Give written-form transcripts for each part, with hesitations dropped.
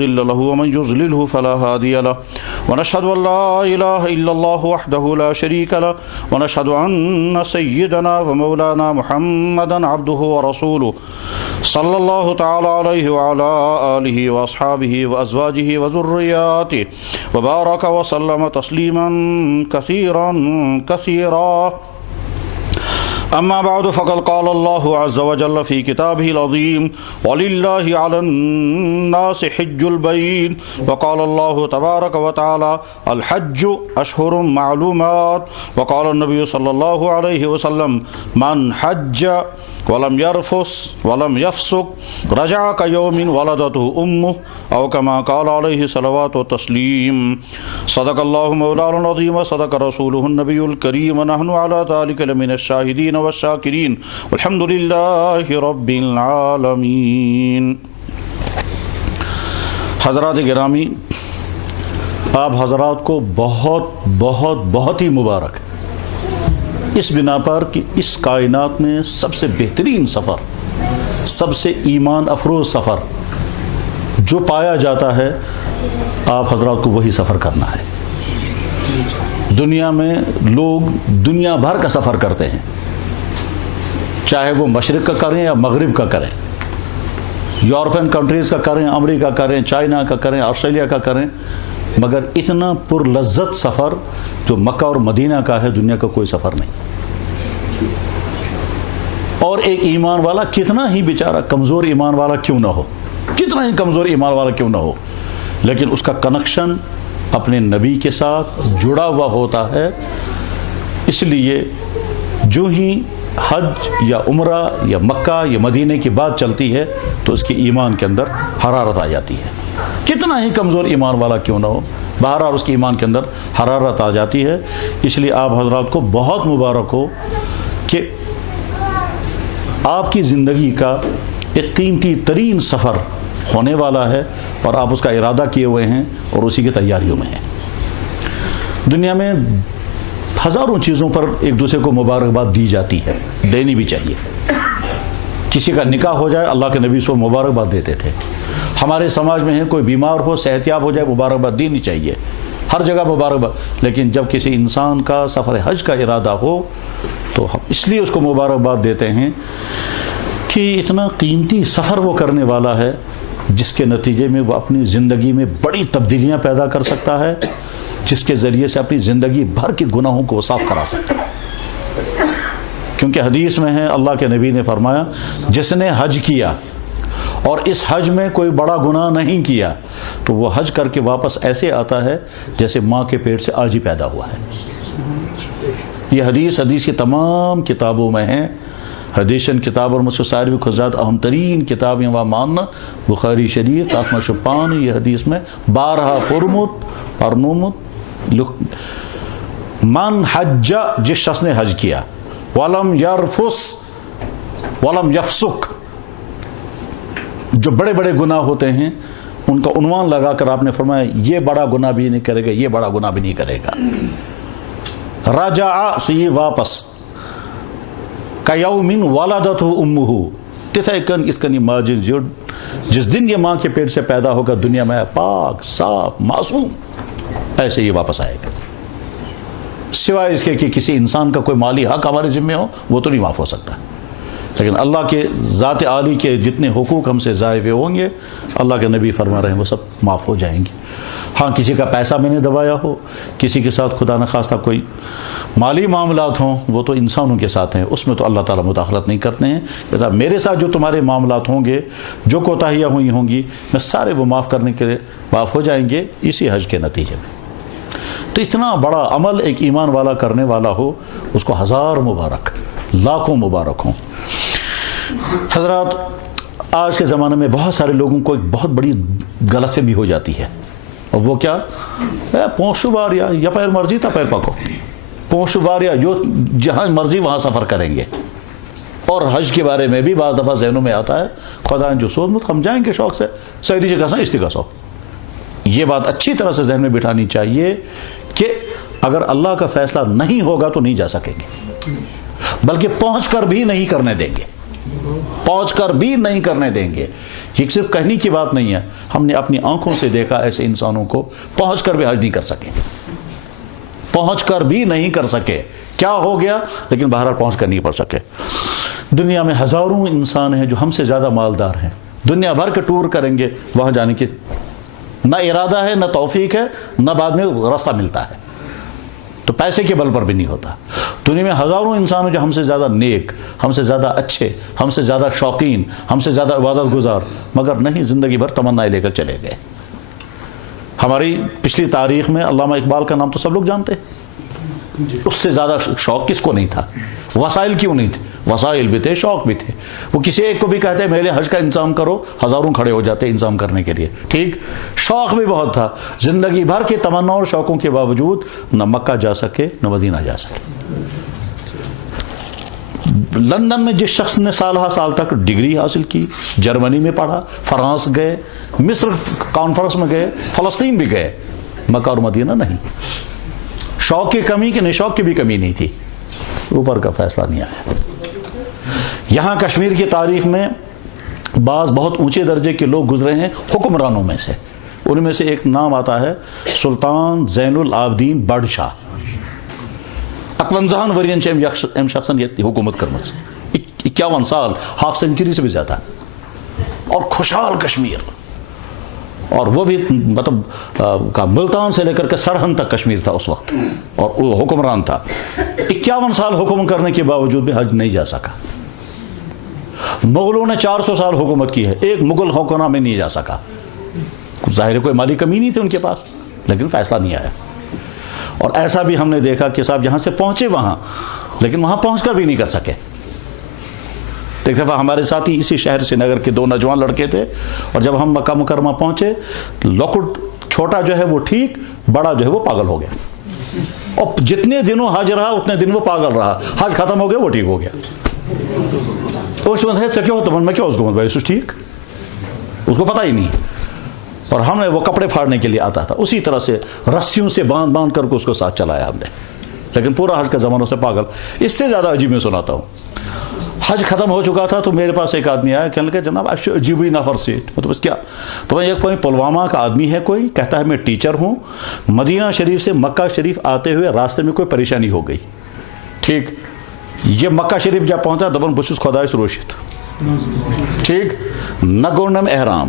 مضل له ومن يضلله فلا هادي له ونشهد أن لا إله إلا الله وحده لا شريك له ونشهد أن سيدنا ومولانا محمدا عبده ورسوله صلى الله تعالى عليه وعلى آله وأصحابه وأزواجه وذرياته وبارك وسلم تسليما كثيرا كثيرا. أما بعد فقد قال الله عز وجل في كتابه العظيم ولله على الناس حج البيت وقال الله تبارك وتعالى الحج أشهر معلومات وقال النبي صلى الله عليه وسلم من حج ولم يرفث ولم يفسق رجع كيوم ولدته أمه أو كما قال عليه صلوات وتسليم. صدق الله مولانا العظيم وصدق رسوله النبي الكريم ونحن على ذلك لمن الشاهدين والشاكرين والحمد لله رب العالمين. حضرات گرامی، آپ حضرات کو بہت ہی مبارک اس بنا پر کہ اس کائنات میں سب سے بہترین سفر، سب سے ایمان افروز سفر جو پایا جاتا ہے، آپ حضرات کو وہی سفر کرنا ہے. دنیا میں لوگ دنیا بھر کا سفر کرتے ہیں، چاہے وہ مشرق کا کریں یا مغرب کا کریں، یورپین کنٹریز کا کریں، امریکہ کریں، چائنا کا کریں، آسٹریلیا کا کریں، مگر اتنا پر لذت سفر جو مکہ اور مدینہ کا ہے دنیا کا کوئی سفر نہیں. اور ایک ایمان والا کتنا ہی بیچارہ کمزور ایمان والا کیوں نہ ہو، کتنا ہی کمزور ایمان والا کیوں نہ ہو، لیکن اس کا کنیکشن اپنے نبی کے ساتھ جڑا ہوا ہوتا ہے. اس لیے جو ہی حج یا عمرہ یا مکہ یا مدینہ کی بات چلتی ہے تو اس کے ایمان کے اندر حرارت آ جاتی ہے، کتنا ہی کمزور ایمان والا کیوں نہ ہو، بہرحال اس کے ایمان کے اندر حرارت آ جاتی ہے. اس لیے آپ حضرات کو بہت مبارک ہو کہ آپ کی زندگی کا ایک قیمتی ترین سفر ہونے والا ہے اور آپ اس کا ارادہ کیے ہوئے ہیں اور اسی کی تیاریوں میں ہیں. دنیا میں ہزاروں چیزوں پر ایک دوسرے کو مبارکباد دی جاتی ہے، دینی بھی چاہیے. کسی کا نکاح ہو جائے اللہ کے نبی اس کو مبارکباد دیتے تھے. ہمارے سماج میں ہے کوئی بیمار ہو، صحت یاب ہو جائے، مبارکباد دینی چاہیے، ہر جگہ مبارکباد. لیکن جب کسی انسان کا سفر حج کا ارادہ ہو تو ہم اس لیے اس کو مبارکباد دیتے ہیں کہ اتنا قیمتی سفر وہ کرنے والا ہے جس کے نتیجے میں وہ اپنی زندگی میں بڑی تبدیلیاں پیدا کر سکتا ہے، جس کے ذریعے سے اپنی زندگی بھر کے گناہوں کو صاف کرا سکتا ہے. کیونکہ حدیث میں ہے اللہ کے نبی نے فرمایا جس نے حج کیا اور اس حج میں کوئی بڑا گناہ نہیں کیا تو وہ حج کر کے واپس ایسے آتا ہے جیسے ماں کے پیٹ سے آج ہی پیدا ہوا ہے. یہ حدیث کی تمام کتابوں میں ہے. حدیثن کتاب اور مجھ سے ساروی کو زیادہ اہم ترین کتاب یہ ماننا بخاری شریف تاسمہ شپان. یہ حدیث میں بارہا فرمت اور نومت من حج، جس شخص نے حج کیا، ولم یرفث ولم یفسق، جو بڑے بڑے گناہ ہوتے ہیں ان کا عنوان لگا کر آپ نے فرمایا یہ بڑا گناہ بھی نہیں کرے گا، یہ بڑا گناہ بھی نہیں کرے گا. رجع سے یہ واپس، کیوم ولدتہ امہ، تتھے کن اس کنی ماجد جس دن یہ ماں کے پیٹ سے پیدا ہوگا دنیا میں پاک صاف معصوم، ایسے یہ واپس آئے گا. سوائے اس کے کہ کسی انسان کا کوئی مالی حق ہمارے ذمہ ہو وہ تو نہیں معاف ہو سکتا، لیکن اللہ کے ذات عالی کے جتنے حقوق ہم سے ضائع ہوئے ہوں گے اللہ کے نبی فرما رہے ہیں وہ سب معاف ہو جائیں گے. ہاں کسی کا پیسہ میں نے دبایا ہو، کسی کے ساتھ خدا نخواستہ کوئی مالی معاملات ہوں، وہ تو انسانوں کے ساتھ ہیں، اس میں تو اللہ تعالیٰ مداخلت نہیں کرتے ہیں. کہ میرے ساتھ جو تمہارے معاملات ہوں گے، جو کوتاہیاں ہوئی ہوں گی، میں سارے وہ معاف کرنے کے لیے معاف ہو جائیں گے اسی حج کے نتیجے میں. تو اتنا بڑا عمل ایک ایمان والا کرنے والا ہو اس کو ہزار مبارک، لاکھوں مبارک ہوں. حضرات آج کے زمانے میں بہت سارے لوگوں کو ایک بہت بڑی غلط فہمی بھی ہو جاتی ہے، اور وہ کیا، پونشو واریا یا پیر مرضی تا پیر پکو، پونشو واریا جو جہاں مرضی وہاں سفر کریں گے. اور حج کے بارے میں بھی بعض دفعہ ذہنوں میں آتا ہے خدا جو سود مت ہم جائیں گے شوق سے سہری جگہ سے استقا سو. یہ بات اچھی طرح سے ذہن میں بٹھانی چاہیے کہ اگر اللہ کا فیصلہ نہیں ہوگا تو نہیں جا سکیں گے، بلکہ پہنچ کر بھی نہیں کرنے دیں گے، پہنچ کر بھی نہیں کرنے دیں گے. یہ صرف کہنے کی بات نہیں ہے، ہم نے اپنی آنکھوں سے دیکھا ایسے انسانوں کو پہنچ کر بھی حج نہیں کر سکے، پہنچ کر بھی نہیں کر سکے، کیا ہو گیا؟ لیکن بہرحال پہنچ کر نہیں پڑ سکے۔ دنیا میں ہزاروں انسان ہیں جو ہم سے زیادہ مالدار ہیں، دنیا بھر کے ٹور کریں گے، وہاں جانے کی نہ ارادہ ہے، نہ توفیق ہے، نہ بعد میں راستہ ملتا ہے، تو پیسے کے بل پر بھی نہیں ہوتا۔ دنیا میں ہزاروں انسان ہیں جو ہم سے زیادہ نیک، ہم سے زیادہ اچھے، ہم سے زیادہ شوقین، ہم سے زیادہ عبادت گزار، مگر نہیں، زندگی بھر تمنائیں لے کر چلے گئے۔ ہماری پچھلی تاریخ میں علامہ اقبال کا نام تو سب لوگ جانتے ہیں، اس سے زیادہ شوق کس کو نہیں تھا؟ وسائل کیوں نہیں تھے؟ وسائل بھی تھے، شوق بھی تھے۔ وہ کسی ایک کو بھی کہتے ہیں میرے حج کا انتظام کرو، ہزاروں کھڑے ہو جاتے انتظام کرنے کے لیے، ٹھیک؟ شوق بھی بہت تھا، زندگی بھر کے تمنا اور شوقوں کے باوجود نہ مکہ جا سکے نہ مدینہ جا سکے۔ لندن میں جس شخص نے سالہ سال تک ڈگری حاصل کی، جرمنی میں پڑھا، فرانس گئے، مصر کانفرنس میں گئے، فلسطین بھی گئے، مکہ اور مدینہ نہیں۔ شوق کی کمی کہ نہیں، شوق کی بھی کمی نہیں تھی، اوپر کا فیصلہ نہیں آیا۔ یہاں کشمیر کی تاریخ میں بعض بہت اونچے درجے کے لوگ گزرے ہیں حکمرانوں میں سے، ان میں سے ایک نام آتا ہے سلطان زین العابدین بڑھ شاہ۔ 51 ورین ام شخصن یہ حکومت کرمت 51 سال، ہاف سینچری سے بھی زیادہ، اور خوشحال کشمیر، اور وہ بھی مطلب ملتان سے لے کر کے سرہند تک کشمیر تھا اس وقت، اور وہ حکمران تھا۔ 51 سال حکم کرنے کے باوجود بھی حج نہیں جا سکا۔ مغلوں نے 400 سال حکومت کی ہے، ایک مغل حکمران میں نہیں جا سکا۔ ظاہر کوئی مالی کمی نہیں تھی ان کے پاس، لیکن فیصلہ نہیں آیا۔ اور ایسا بھی ہم نے دیکھا کہ صاحب جہاں سے پہنچے وہاں، لیکن وہاں پہنچ کر بھی نہیں کر سکے۔ ایک دفعہ ہمارے ساتھی اسی شہر سے نگر کے 2 نوجوان لڑکے تھے، اور جب ہم مکہ مکرمہ پہنچے، لوکٹ چھوٹا جو ہے وہ ٹھیک، بڑا جو ہے وہ پاگل ہو گیا، اور جتنے دنوں حج رہا اتنے دن وہ پاگل رہا، حج ختم ہو گیا وہ ٹھیک ہو گیا۔ میں کیا اس کو بھائی ٹھیک، اس کو پتہ ہی نہیں، اور ہم نے وہ کپڑے پھاڑنے کے لیے آتا تھا، اسی طرح سے رسیوں سے باندھ کر کے اس کو ساتھ چلایا ہم نے، لیکن پورا حج کا زمانہ سے پاگل۔ اس سے زیادہ عجیب میں سناتا ہوں، حج ختم ہو چکا تھا تو میرے پاس ایک آدمی آیا، کہنے لگا جناب عجیب ہی نفر سے، تو بس کیا، تو میں کوئی پلوامہ کا آدمی ہے، کوئی کہتا ہے میں ٹیچر ہوں، مدینہ شریف سے مکہ شریف آتے ہوئے راستے میں کوئی پریشانی ہو گئی، ٹھیک، یہ مکہ شریف جب پہنچا دبن بچس خدائے روشت، ٹھیک، نہ گونڈم احرام،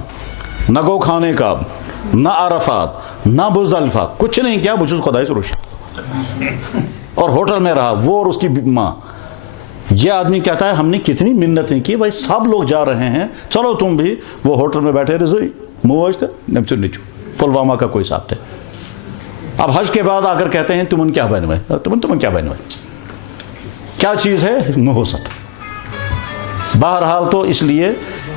نہ گو کھانے کا، نہ عرفات، نہ مزدلفہ، کچھ نہیں کیا، بچس خدائے روشت، اور ہوٹل میں رہا وہ اور اس کی ماں۔ یہ آدمی کہتا ہے ہم نے کتنی منتیں کی، بھائی سب لوگ جا رہے ہیں، چلو تم بھی، وہ ہوٹل میں بیٹھے رضی موج تھے نمچو نیچو، پلوامہ کا کوئی صاحب تھے۔ اب حج کے بعد آ کر کہتے ہیں تمن کیا بنوے، تمن کیا بنوے، کیا چیز ہے؟ نحوست۔ بہرحال تو اس لیے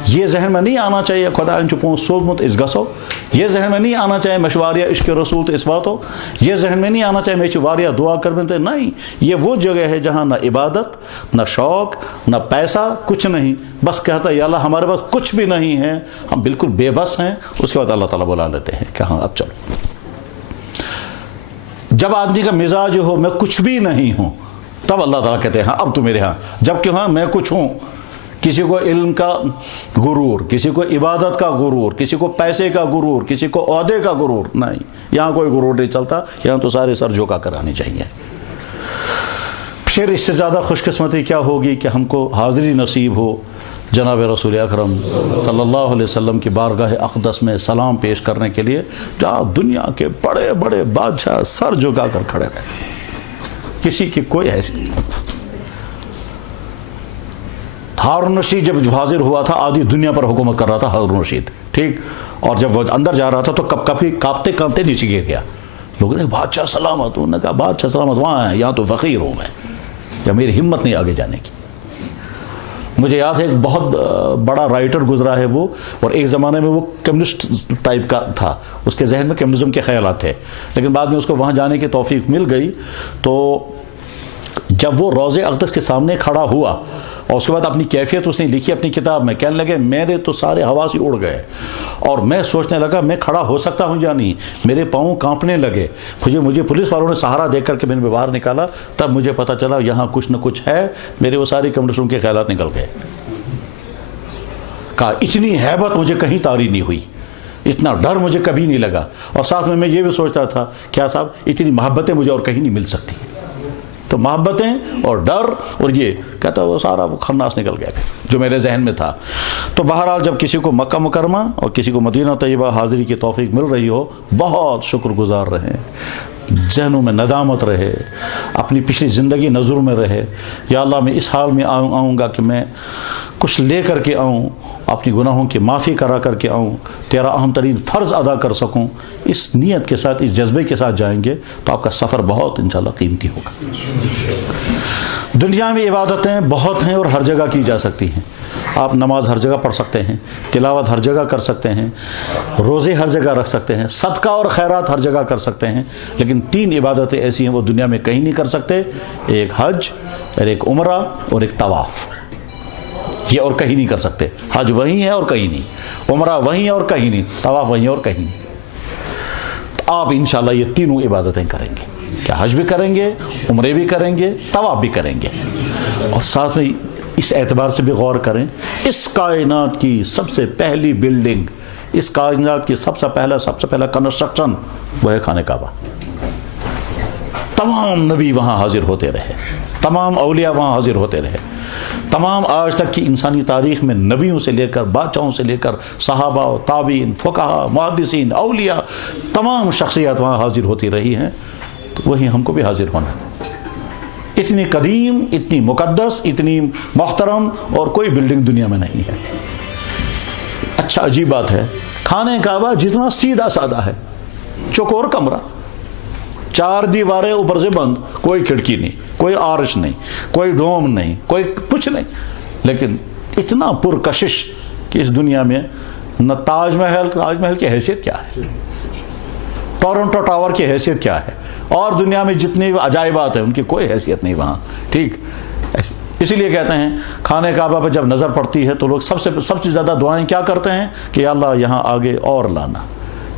یہ ذہن میں نہیں آنا چاہیے خدا ان چپوں سوزمت اس گسو، یہ ذہن میں نہیں آنا چاہیے مشواریہ عشق رسول تو اس بات ہو، یہ ذہن میں نہیں آنا چاہیے میں چواریہ دعا کر بنتے، نہیں، یہ وہ جگہ ہے جہاں نہ عبادت، نہ شوق، نہ پیسہ، کچھ نہیں، بس کہتا ہے یا اللہ ہمارے پاس کچھ بھی نہیں ہے، ہم بالکل بے بس ہیں، اس کے بعد اللہ تعالیٰ بلا لیتے ہیں کہ ہاں اب چلو۔ جب آدمی کا مزاج ہو میں کچھ بھی نہیں ہوں، تب اللہ تعالیٰ کہتے ہیں ہاں اب تو میرے ہاں، جبکہ ہاں میں کچھ ہوں۔ کسی کو علم کا غرور، کسی کو عبادت کا غرور، کسی کو پیسے کا غرور، کسی کو عہدے کا غرور، نہیں، یہاں کوئی غرور نہیں چلتا، یہاں تو سارے سر جھکا کرانی چاہیے۔ پھر اس سے زیادہ خوش قسمتی کیا ہوگی کہ ہم کو حاضری نصیب ہو جناب رسول اکرم صلی اللہ علیہ وسلم کی بارگاہ اقدس میں سلام پیش کرنے کے لیے، جہاں دنیا کے بڑے بڑے بادشاہ سر جھکا کر کھڑے رہے، کسی کی کوئی حیثیت نہیں۔ ہارون رشید جب حاضر ہوا تھا آدھی دنیا پر حکومت کر رہا تھا ہارون رشید، ٹھیک، اور جب وہ اندر جا رہا تھا تو کبھی کانپتے کانپتے نیچے گر گیا۔ لوگوں نے بادشاہ سلامت، انہوں نے کہا بادشاہ سلامت وہاں ہیں، یہاں تو فقیر ہوں میں، یا میری ہمت نہیں آگے جانے کی۔ مجھے یاد ہے ایک بہت بڑا رائٹر گزرا ہے وہ، اور ایک زمانے میں وہ کمیونسٹ ٹائپ کا تھا، اس کے ذہن میں کمیونزم کے خیالات تھے، لیکن بعد میں اس کو وہاں جانے کی توفیق مل گئی۔ تو جب وہ روضہ اقدس کے سامنے کھڑا ہوا اور اس کے بعد اپنی کیفیت اس نے لکھی اپنی کتاب میں، کہنے لگے میرے تو سارے حواس ہی اڑ گئے، اور میں سوچنے لگا میں کھڑا ہو سکتا ہوں یا نہیں، میرے پاؤں کانپنے لگے، مجھے پولیس والوں نے سہارا دے کر کے میں نے باہر نکالا، تب مجھے پتا چلا یہاں کچھ نہ کچھ ہے، میرے وہ ساری کمیونسٹوں کے خیالات نکل گئے۔ کہا اتنی ہیبت مجھے کہیں طاری نہیں ہوئی، اتنا ڈر مجھے کبھی نہیں لگا، اور ساتھ میں یہ بھی سوچتا تھا کیا صاحب اتنی محبتیں مجھے اور کہیں نہیں مل سکتی. تو محبتیں اور ڈر اور یہ کہتا وہ سارا وہ خناس نکل گیا جو میرے ذہن میں تھا. تو بہرحال جب کسی کو مکہ مکرمہ اور کسی کو مدینہ طیبہ حاضری کی توفیق مل رہی ہو، بہت شکر گزار رہیں، ذہنوں میں ندامت رہے، اپنی پچھلی زندگی نظروں میں رہے. یا اللہ میں اس حال میں آؤں گا کہ میں کچھ لے کر کے آؤں، اپنی گناہوں کی معافی کرا کر کے آؤں، تیرا اہم ترین فرض ادا کر سکوں. اس نیت کے ساتھ، اس جذبے کے ساتھ جائیں گے تو آپ کا سفر بہت انشاءاللہ قیمتی ہوگا. دنیا میں عبادتیں بہت ہیں اور ہر جگہ کی جا سکتی ہیں. آپ نماز ہر جگہ پڑھ سکتے ہیں، تلاوت ہر جگہ کر سکتے ہیں، روزے ہر جگہ رکھ سکتے ہیں، صدقہ اور خیرات ہر جگہ کر سکتے ہیں. لیکن 3 عبادتیں ایسی ہیں وہ دنیا میں کہیں نہیں کر سکتے، ایک حج اور ایک عمرہ اور ایک طواف. یہ اور کہیں نہیں کر سکتے. حج وہیں ہے اور کہیں نہیں، عمرہ وہیں ہے اور کہیں نہیں، طواف وہیں ہے اور کہیں نہیں. تو آپ انشاءاللہ یہ تینوں عبادتیں کریں گے، کیا حج بھی کریں گے، عمرے بھی کریں گے، طواف بھی کریں گے. اور ساتھ میں اس اعتبار سے بھی غور کریں، اس کائنات کی سب سے پہلی بلڈنگ، اس کائنات کی سب سے پہلا کنسٹرکشن وہ ہے خانہ کعبہ. تمام نبی وہاں حاضر ہوتے رہے، تمام اولیاء وہاں حاضر ہوتے رہے. تمام آج تک کی انسانی تاریخ میں نبیوں سے لے کر بادشاہوں سے لے کر صحابہ، تابعین، فقہاء، محدثین، اولیاء، تمام شخصیات وہاں حاضر ہوتی رہی ہیں. تو وہیں ہم کو بھی حاضر ہونا ہے. اتنی قدیم، اتنی مقدس، اتنی محترم اور کوئی بلڈنگ دنیا میں نہیں ہے. اچھا عجیب بات ہے، خانہ کعبہ جتنا سیدھا سادہ ہے، چوکور کمرہ، 4 دیواریں اوپر سے بند، کوئی کھڑکی نہیں، کوئی آرش نہیں، کوئی ڈوم نہیں، کوئی کچھ نہیں، لیکن اتنا پرکشش کہ اس دنیا میں نہ تاج محل کی حیثیت کیا ہے، ٹورنٹو ٹاور کی حیثیت کیا ہے، اور دنیا میں جتنی عجائبات ہیں ان کی کوئی حیثیت نہیں وہاں. ٹھیک، اسی لیے کہتے ہیں خانہ کعبہ پہ جب نظر پڑتی ہے تو لوگ سب سے زیادہ دعائیں کیا کرتے ہیں کہ یا اللہ یہاں آگے اور لانا،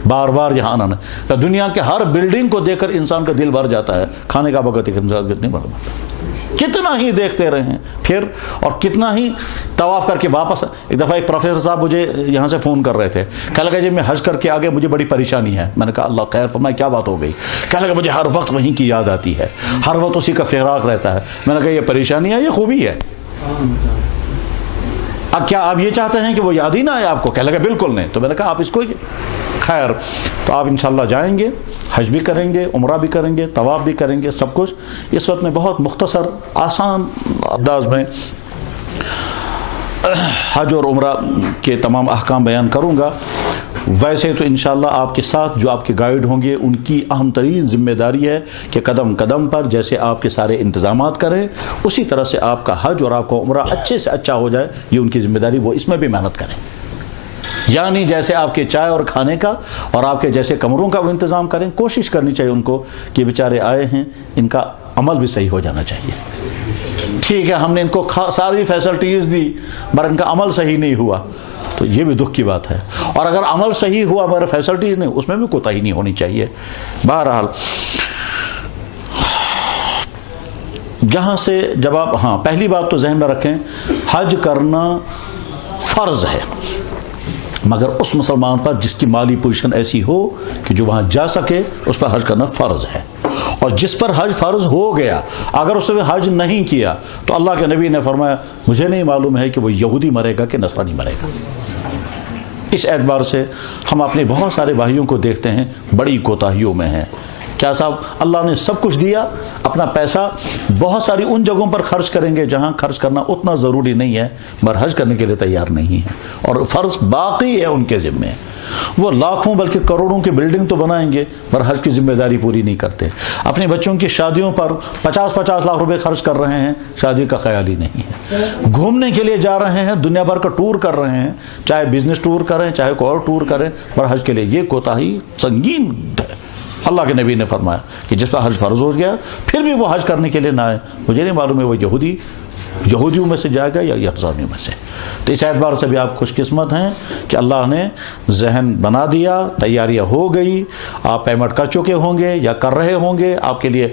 بار بار یہاں آنا. تو دنیا کے ہر بلڈنگ کو دیکھ کر انسان کا دل بھر جاتا ہے، خانہ کعبہ کو دیکھ کر نہیں بھر جاتا. کتنا ہی دیکھتے رہیں پھر، اور کتنا ہی طواف کر کے واپس. ایک دفعہ ایک پروفیسر صاحب مجھے یہاں سے فون کر رہے تھے، کہنے لگا جی میں حج کر کے آگے مجھے بڑی پریشانی ہے. میں نے کہا اللہ خیر فرمائے، کیا بات ہو گئی؟ کہنے لگا مجھے ہر وقت وہیں کی یاد آتی ہے، ہر وقت اسی کا فراق رہتا ہے. میں نے کہا یہ پریشانی ہے یہ خوبی ہے؟ اب کیا آپ یہ چاہتے ہیں کہ وہ یاد ہی نہ آئے آپ کو؟ کہنے لگا بالکل نہیں. تو میں نے کہا آپ اس کو خیر. تو آپ انشاءاللہ جائیں گے، حج بھی کریں گے، عمرہ بھی کریں گے، طواف بھی کریں گے، سب کچھ. اس وقت میں بہت مختصر آسان انداز میں حج اور عمرہ کے تمام احکام بیان کروں گا. ویسے تو انشاءاللہ آپ کے ساتھ جو آپ کے گائیڈ ہوں گے ان کی اہم ترین ذمہ داری ہے کہ قدم قدم پر جیسے آپ کے سارے انتظامات کریں اسی طرح سے آپ کا حج اور آپ کا عمرہ اچھے سے اچھا ہو جائے. یہ ان کی ذمہ داری، وہ اس میں بھی محنت کریں. یعنی جیسے آپ کے چائے اور کھانے کا اور آپ کے جیسے کمروں کا وہ انتظام کریں، کوشش کرنی چاہیے ان کو کہ بیچارے آئے ہیں، ان کا عمل بھی صحیح ہو جانا چاہیے. ٹھیک ہے ہم نے ان کو ساری فیسلٹیز دی مگر ان کا عمل صحیح نہیں ہوا تو یہ بھی دکھ کی بات ہے. اور اگر عمل صحیح ہوا مگر فیسلٹیز نہیں، اس میں بھی کوتاہی نہیں ہونی چاہیے. بہرحال جہاں سے جب آپ پہلی بات تو ذہن میں رکھیں، حج کرنا فرض ہے مگر اس مسلمان پر جس کی مالی پوزیشن ایسی ہو کہ جو وہاں جا سکے اس پر حج کرنا فرض ہے. اور جس پر حج فرض ہو گیا اگر اس نے حج نہیں کیا تو اللہ کے نبی نے فرمایا مجھے نہیں معلوم ہے کہ وہ یہودی مرے گا کہ نصرانی مرے گا. اس اعتبار سے ہم اپنے بہت سارے بھائیوں کو دیکھتے ہیں بڑی کوتاہیوں میں ہیں. کیا صاحب اللہ نے سب کچھ دیا، اپنا پیسہ بہت ساری ان جگہوں پر خرچ کریں گے جہاں خرچ کرنا اتنا ضروری نہیں ہے مگر حج کرنے کے لیے تیار نہیں ہے اور فرض باقی ہے ان کے ذمے. وہ لاکھوں بلکہ کروڑوں کی بلڈنگ تو بنائیں گے مگر حج کی ذمہ داری پوری نہیں کرتے. اپنے بچوں کی شادیوں پر 50-50 لاکھ روپے خرچ کر رہے ہیں، شادی کا خیال ہی نہیں ہے. گھومنے کے لیے جا رہے ہیں، دنیا بھر کا ٹور کر رہے ہیں، چاہے بزنس ٹور کریں چاہے کوئی اور ٹور کریں مگر حج کے لیے یہ کوتاہی سنگین ہے. اللہ کے نبی نے فرمایا کہ جس پر حج فرض ہو گیا پھر بھی وہ حج کرنے کے لیے نہ آئے، مجھے نہیں معلوم ہے وہ یہودیوں میں سے جائے گا یا نصرانیوں میں سے. تو اس اعتبار سے بھی آپ خوش قسمت ہیں کہ اللہ نے ذہن بنا دیا، تیاریاں ہو گئی، آپ پیمنٹ کر چکے ہوں گے یا کر رہے ہوں گے. آپ کے لیے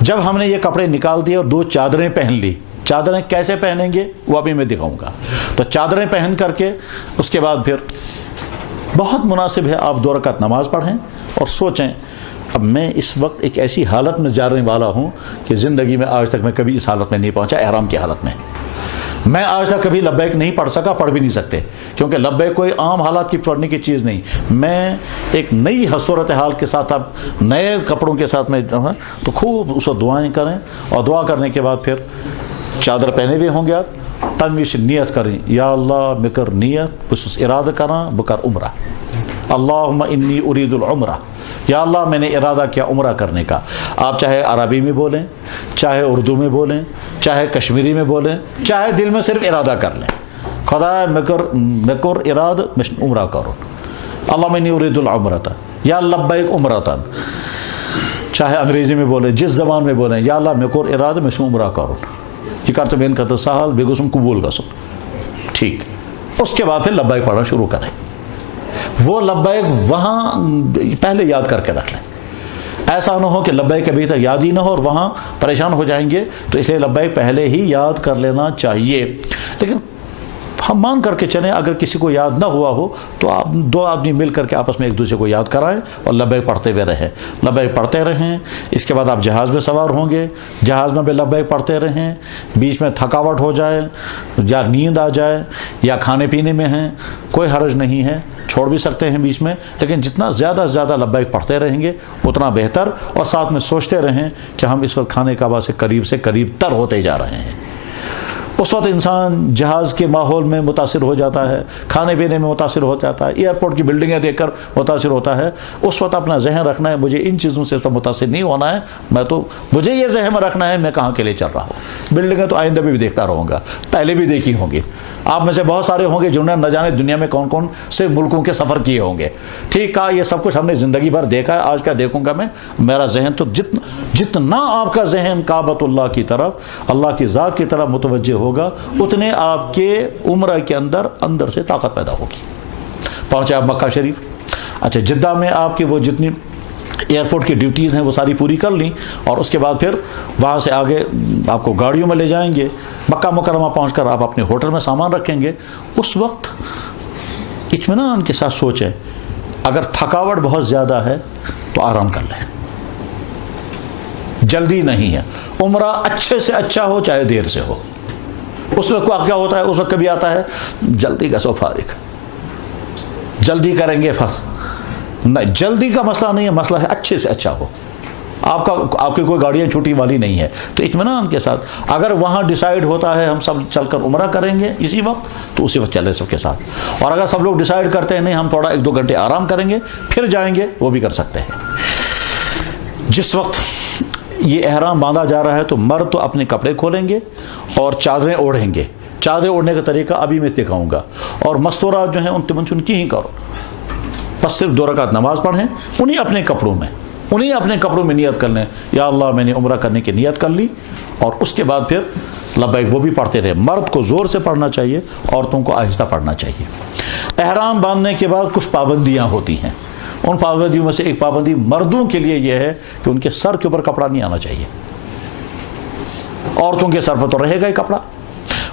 جب ہم نے یہ کپڑے نکال دیے اور 2 چادریں پہن لی، چادریں کیسے پہنیں گے وہ ابھی میں دکھاؤں گا. تو چادریں پہن کر کے اس کے بعد پھر بہت مناسب ہے آپ 2 رکعت نماز پڑھیں اور سوچیں اب میں اس وقت ایک ایسی حالت میں جانے والا ہوں کہ زندگی میں آج تک میں کبھی اس حالت میں نہیں پہنچا، احرام کی حالت میں. میں آج تک کبھی لبیک نہیں پڑھ سکا، پڑھ بھی نہیں سکتے، کیونکہ لبیک کوئی عام حالات کی پڑھنے کی چیز نہیں. میں ایک نئی صورتحال کے ساتھ، اب نئے کپڑوں کے ساتھ میں تو خوب اس وقت دعائیں کریں، اور دعا کرنے کے بعد پھر چادر پہنے ہوئے ہوں گے آپ، تنویش نیت کریں، یا اللہ مکر نیت بس ارادہ کرنا بکر عمرہ، اللہم انی ارید العمرہ، یا اللہ میں نے ارادہ کیا عمرہ کرنے کا. آپ چاہے عربی میں بولیں، چاہے اردو میں بولیں، چاہے کشمیری میں بولیں، چاہے دل میں صرف ارادہ کر لیں، خدا مکر اراد عمرہ کرو، اللہم انی ارید العمرہ یا لبیک عمرتن. چاہے انگریزی میں بولیں، جس زبان میں بولیں، یا اللہ مکر اراد میں عمرہ کرو، یہ کرتے بین کرتے سہل بے گسم قبول گسم. ٹھیک، اس کے بعد پھر لبیک پڑھنا شروع کریں. وہ لبیک وہاں پہلے یاد کر کے رکھ لیں، ایسا نہ ہو کہ لبیک ابھی تک یاد ہی نہ ہو اور وہاں پریشان ہو جائیں گے. تو اس لیے لبیک پہلے ہی یاد کر لینا چاہیے. لیکن ہم مان کر کے چلیں اگر کسی کو یاد نہ ہوا ہو تو آپ 2 آدمی مل کر کے آپس میں ایک دوسرے کو یاد کرائیں اور لبیک پڑھتے ہوئے رہیں، لبیک پڑھتے رہیں. اس کے بعد آپ جہاز میں سوار ہوں گے، جہاز میں بھی لبیک پڑھتے رہیں. بیچ میں تھکاوٹ ہو جائے یا نیند آ جائے یا کھانے پینے میں ہیں، کوئی حرج نہیں ہے، چھوڑ بھی سکتے ہیں بیچ میں. لیکن جتنا زیادہ سے زیادہ لبیک پڑھتے رہیں گے اتنا بہتر، اور ساتھ میں سوچتے رہیں کہ ہم اس وقت کھانے کعبہ سے قریب تر ہوتے جا رہے ہیں. اس وقت انسان جہاز کے ماحول میں متاثر ہو جاتا ہے، کھانے پینے میں متاثر ہو جاتا ہے، ایئرپورٹ کی بلڈنگیں دیکھ کر متاثر ہوتا ہے. اس وقت اپنا ذہن رکھنا ہے مجھے ان چیزوں سے سب متاثر نہیں ہونا ہے، مجھے یہ ذہن میں رکھنا ہے میں کہاں کے لیے چل رہا ہوں. بلڈنگیں تو آئندہ بھی دیکھتا رہوں گا، پہلے بھی دیکھی ہوں گی. آپ میں سے بہت سارے ہوں گے جنہوں نے نہ جانے دنیا میں کون کون سے ملکوں کے سفر کیے ہوں گے. ٹھیک کہا، یہ سب کچھ ہم نے زندگی بھر دیکھا ہے، آج کیا دیکھوں گا میں. میرا ذہن تو جتنا آپ کا ذہن کعبۃ اللہ کی طرف، اللہ کی ذات کی طرف متوجہ ہوگا، اتنے آپ کے عمرہ کے اندر سے طاقت پیدا ہوگی. پہنچے آپ مکہ شریف. اچھا، جدہ میں آپ کی وہ جتنی ایئرپورٹ کی ڈیوٹیز ہیں وہ ساری پوری کر لیں، اور اس کے بعد پھر وہاں سے آگے آپ کو گاڑیوں میں لے جائیں گے. مکہ مکرمہ پہنچ کر آپ اپنے ہوٹل میں سامان رکھیں گے. اس وقت اطمینان کے ساتھ سوچیں، اگر تھکاوٹ بہت زیادہ ہے تو آرام کر لیں، جلدی نہیں ہے. عمرہ اچھے سے اچھا ہو چاہے دیر سے ہو. اس وقت کیا ہوتا ہے، اس وقت کبھی آتا ہے جلدی کا سو فارغ، جلدی کریں گے نہیں، جلدی کا مسئلہ نہیں ہے، مسئلہ ہے اچھے سے اچھا ہو. آپ کی کوئی گاڑیاں چھوٹی والی نہیں ہے، تو اطمینان کے ساتھ اگر وہاں ڈیسائیڈ ہوتا ہے ہم سب چل کر عمرہ کریں گے اسی وقت، تو اسی وقت چلے سب کے ساتھ. اور اگر سب لوگ ڈیسائیڈ کرتے ہیں نہیں ہم تھوڑا 1-2 گھنٹے آرام کریں گے پھر جائیں گے، وہ بھی کر سکتے ہیں. جس وقت یہ احرام باندھا جا رہا ہے تو مرد تو اپنے کپڑے کھولیں گے اور چادریں اوڑھیں گے. چادریں اوڑھنے کا طریقہ ابھی میں دکھاؤں گا. اور مستورات جو ہیں ان کی ہی کرو، بس صرف 2 رکعت نماز پڑھیں انہیں اپنے کپڑوں میں نیت کر لیں، یا اللہ میں نے عمرہ کرنے کی نیت کر لی. اور اس کے بعد پھر لبیک وہ بھی پڑھتے رہے. مرد کو زور سے پڑھنا چاہیے، عورتوں کو آہستہ پڑھنا چاہیے. احرام باندھنے کے بعد کچھ پابندیاں ہوتی ہیں. ان پابندیوں میں سے ایک پابندی مردوں کے لیے یہ ہے کہ ان کے سر کے اوپر کپڑا نہیں آنا چاہیے. عورتوں کے سر پر تو رہے گا ہی کپڑا.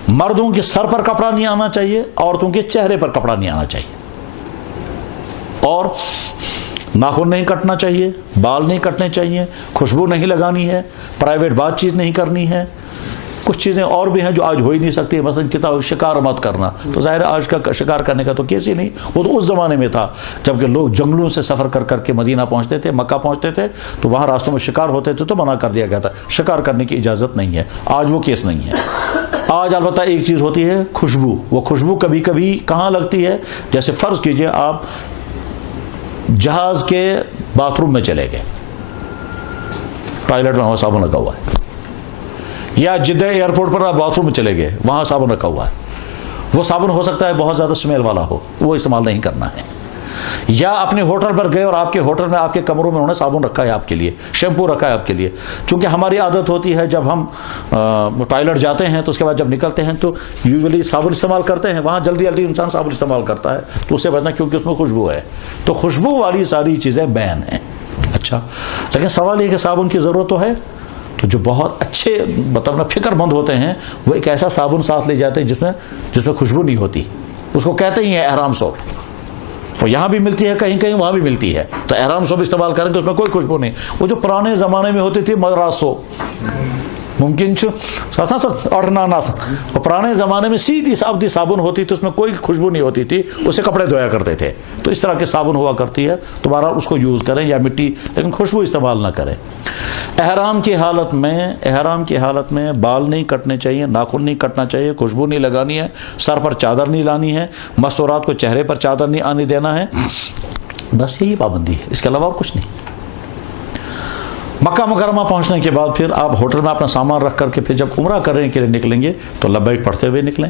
مردوں کے سر پر کپڑا نہیں آنا چاہیے، عورتوں کے چہرے پر کپڑا نہیں آنا چاہیے. اور ناخن نہیں کٹنا چاہیے، بال نہیں کٹنے چاہیے، خوشبو نہیں لگانی ہے، پرائیویٹ بات چیت نہیں کرنی ہے. کچھ چیزیں اور بھی ہیں جو آج ہو ہی نہیں سکتی، مثلا شکار مت کرنا. تو ظاہر ہے آج کا شکار کرنے کا تو کیس ہی نہیں، وہ تو اس زمانے میں تھا جبکہ لوگ جنگلوں سے سفر کر کر کے مدینہ پہنچتے تھے، مکہ پہنچتے تھے، تو وہاں راستوں میں شکار ہوتے تھے تو منع کر دیا گیا تھا، شکار کرنے کی اجازت نہیں ہے. آج وہ کیس نہیں ہے. آج البتہ ایک چیز ہوتی ہے خوشبو. وہ خوشبو کبھی کبھی کہاں لگتی ہے، جیسے فرض کیجئے آپ جہاز کے باتھ روم میں چلے گئے، ٹوائلٹ میں وہاں صابن لگا ہوا ہے، یا جدہ ایئرپورٹ پر آپ باتھ روم میں چلے گئے وہاں صابن رکھا ہوا ہے. وہ صابن ہو سکتا ہے بہت زیادہ اسمیل والا ہو، وہ استعمال نہیں کرنا ہے. یا اپنے ہوٹل پر گئے اور آپ کے ہوٹل میں آپ کے کمروں میں انہوں نے صابن رکھا ہے آپ کے لیے، شیمپو رکھا ہے آپ کے لیے. چونکہ ہماری عادت ہوتی ہے جب ہم ٹوائلٹ جاتے ہیں تو اس کے بعد جب نکلتے ہیں تو یوزلی صابن استعمال کرتے ہیں. وہاں جلدی انسان صابن استعمال کرتا ہے تو اس سے بچنا، کیونکہ اس میں خوشبو ہے. تو خوشبو والی ساری چیزیں بین ہیں. اچھا، لیکن سوال یہ کہ صابن کی ضرورت تو ہے. تو جو بہت اچھے مطلب فکر مند ہوتے ہیں وہ ایک ایسا صابن ساتھ لے جاتے ہیں جس میں خوشبو نہیں ہوتی. اس کو کہتے ہی ہیں احرام سوپ. وہ یہاں بھی ملتی ہے کہیں کہیں وہاں بھی ملتی ہے, تو احرام سوپ استعمال کریں گے, اس میں کوئی خوشبو نہیں. وہ جو پرانے زمانے میں ہوتی تھی مدراس سوپ ممکن اور پرانے زمانے میں سیدھی سادی صابن ہوتی تھی, اس میں کوئی خوشبو نہیں ہوتی تھی, اسے کپڑے دھویا کرتے تھے. تو اس طرح کے صابن ہوا کرتی ہے, تو بہرحال اس کو یوز کریں یا مٹی, لیکن خوشبو استعمال نہ کریں. احرام کی حالت میں بال نہیں کٹنے چاہیے, ناخن نہیں کٹنا چاہیے, خوشبو نہیں لگانی ہے, سر پر چادر نہیں لانی ہے, مستورات کو چہرے پر چادر نہیں آنے دینا ہے. بس یہی پابندی ہے, اس کے علاوہ اور کچھ نہیں. مکہ مکرمہ پہنچنے کے بعد پھر آپ ہوٹل میں اپنا سامان رکھ کر کے پھر جب عمرہ کرنے کے لیے نکلیں گے تو لبیک پڑھتے ہوئے نکلیں,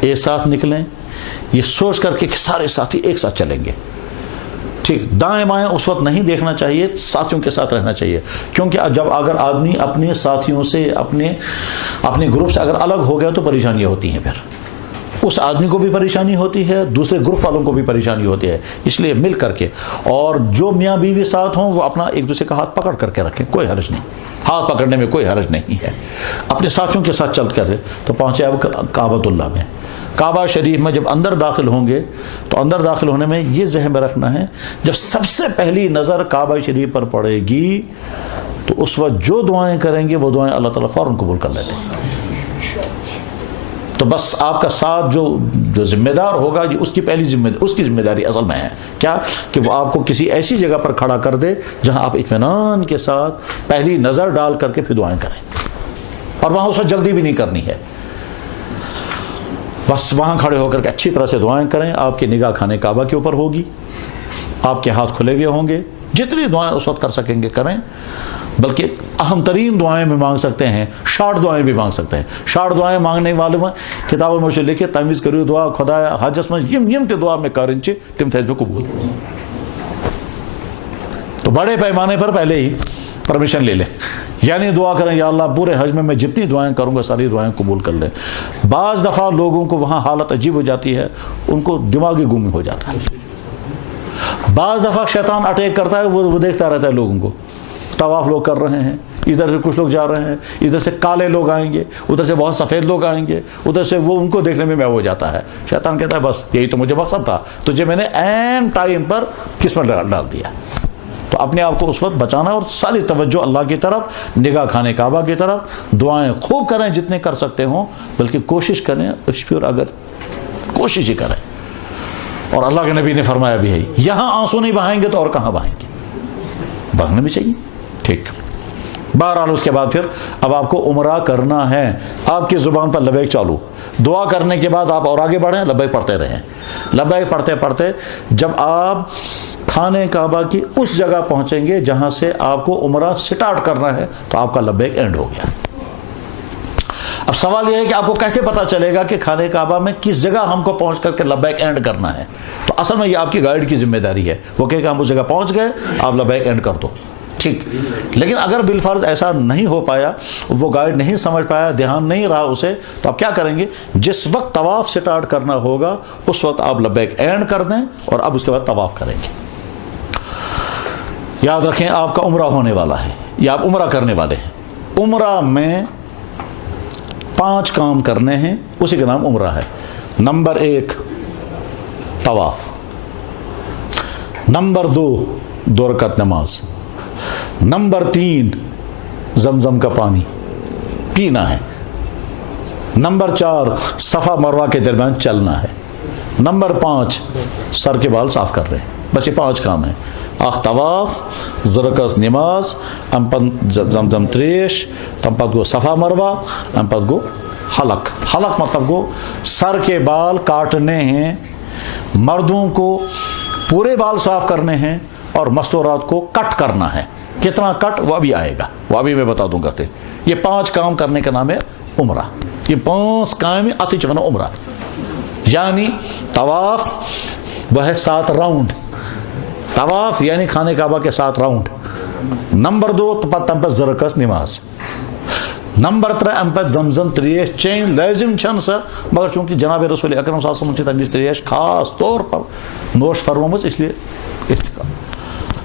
ایک ساتھ نکلیں, یہ سوچ کر کے کہ سارے ساتھی ایک ساتھ چلیں گے. ٹھیک, دائیں بائیں اس وقت نہیں دیکھنا چاہیے, ساتھیوں کے ساتھ رہنا چاہیے. کیونکہ اگر آدمی اپنے ساتھیوں سے اپنے گروپ سے اگر الگ ہو گیا تو پریشانیاں ہوتی ہیں. پھر اس آدمی کو بھی پریشانی ہوتی ہے, دوسرے گروپ والوں کو بھی پریشانی ہوتی ہے. اس لیے مل کر کے, اور جو میاں بیوی ساتھ ہوں وہ اپنا ایک دوسرے کا ہاتھ پکڑ کر کے رکھیں, کوئی حرج نہیں, ہاتھ پکڑنے میں کوئی حرج نہیں ہے. اپنے ساتھیوں کے ساتھ چل کر تو پہنچے اب کعبۃ اللہ میں. کعبہ شریف میں جب اندر داخل ہوں گے تو اندر داخل ہونے میں یہ ذہن میں رکھنا ہے, جب سب سے پہلی نظر کعبہ شریف پر پڑے گی تو اس وقت جو دعائیں کریں گے وہ دعائیں اللہ تعالیٰ فوراً قبول کر لیتے ہیں. تو بس آپ کا ساتھ جو ذمہ دار ہوگا, اس کی ذمہ داری اصل میں ہے کیا, کہ وہ آپ کو کسی ایسی جگہ پر کھڑا کر دے جہاں آپ اطمینان کے ساتھ پہلی نظر ڈال کر کے پھر دعائیں کریں. اور وہاں اس وقت جلدی بھی نہیں کرنی ہے, بس وہاں کھڑے ہو کر کے اچھی طرح سے دعائیں کریں. آپ کی نگاہ خانے کعبہ کے اوپر ہوگی, آپ کے ہاتھ کھلے ہوئے ہوں گے, جتنی دعائیں اس وقت کر سکیں گے کریں. بلکہ اہم ترین دعائیں بھی مانگ سکتے ہیں, شارٹ دعائیں بھی مانگ سکتے ہیں. شارٹ دعائیں مانگنے والے میں کتابوں میں لکھے تمیز کریو دعا خدایا حجس میں یم تے دعا میں کرن چھ تم تھے قبول. تو بڑے پیمانے پر پہلے ہی پرمیشن لے لیں, یعنی دعا کریں یا اللہ پورے حج میں جتنی دعائیں کروں گا ساری دعائیں قبول کر لیں. بعض دفعہ لوگوں کو وہاں حالت عجیب ہو جاتی ہے, ان کو دماغی گم ہو جاتا ہے. بعض دفعہ شیطان اٹیک کرتا ہے, وہ دیکھتا رہتا ہے لوگوں کو, طواف لوگ کر رہے ہیں, ادھر سے کچھ لوگ جا رہے ہیں, ادھر سے کالے لوگ آئیں گے, ادھر سے بہت سفید لوگ آئیں گے, ادھر سے وہ ان کو دیکھنے میں ہو جاتا ہے. شیطان کہتا ہے بس یہی تو مجھے مقصد تھا, تجھے میں نے عین ٹائم پر قسمت ڈال دیا. تو اپنے آپ کو اس وقت بچانا اور ساری توجہ اللہ کی طرف, نگاہ خانے کعبہ کی طرف. دعائیں خوب کریں جتنے کر سکتے ہوں, بلکہ کوشش کریں اشپیور اگر کوشش ہی کریں. اور اللہ کے نبی نے فرمایا بھی ہے, یہاں آنسو نہیں بہائیں گے تو اور کہاں بہائیں گے, بہانا بھی چاہیے. ٹھیک, بہرحال اس کے بعد پھر اب آپ کو عمرہ کرنا ہے. آپ کی زبان پر لبیک چالو, دعا کرنے کے بعد آپ اور آگے بڑھیں, لبیک پڑھتے رہیں. لبیک پڑھتے پڑھتے جب آپ خانے کعبہ کی اس جگہ پہنچیں گے جہاں سے آپ کو عمرہ سٹارٹ کرنا ہے تو آپ کا لبیک اینڈ ہو گیا. اب سوال یہ ہے کہ آپ کو کیسے پتا چلے گا کہ خانے کعبہ میں کس جگہ ہم کو پہنچ کر کے لبیک اینڈ کرنا ہے. تو اصل میں یہ آپ کی گائیڈ کی ذمہ داری ہے, وہ کہے کہ ہم اس جگہ پہنچ گئے, آپ لبیک اینڈ کر دو. ٹھیک, لیکن اگر بالفرض ایسا نہیں ہو پایا, وہ گائیڈ نہیں سمجھ پایا, دھیان نہیں رہا اسے, تو آپ کیا کریں گے, جس وقت طواف سٹارٹ کرنا ہوگا اس وقت آپ لبیک اینڈ کر دیں اور اب اس کے بعد طواف کریں گے. یاد رکھیں آپ کا عمرہ ہونے والا ہے یا آپ عمرہ کرنے والے ہیں. عمرہ میں 5 کام کرنے ہیں, اسی کا نام عمرہ ہے. نمبر 1 طواف, نمبر 2 رکعت نماز, نمبر 3 زمزم کا پانی پینا ہے, نمبر 4 صفا مروہ کے درمیان چلنا ہے, نمبر 5 سر کے بال صاف کر رہے ہیں. بس یہ 5 کام ہیں. طواف, زرکس نماز, امپن زمزم تریش, تمپت گو صفا مروہ, امپت گو حلق. حلق مطلب گو سر کے بال کاٹنے ہیں, مردوں کو پورے بال صاف کرنے ہیں اور مستورات کو کٹ کرنا ہے. کتنا کٹ وہ بھی آئے گا, وہ ابھی میں بتا دوں گا. یہ 5 کام کرنے کا نام ہے عمرہ. یہ 5 کام اتھی چکنا عمرہ, یعنی طواف وہ ہے 7 راؤنڈ. طواف یعنی خانے کعبہ کے 7 راؤنڈ. نمبر 2 تم پر زرکس نماز. نمبر 3 ام پہ زمزم تریش چین لازم چھن سا, مگر چونکہ جناب رسول اکرم صلی اللہ علیہ وسلم تمیز تریش خاص طور پر نوش فرمومز, اس لیے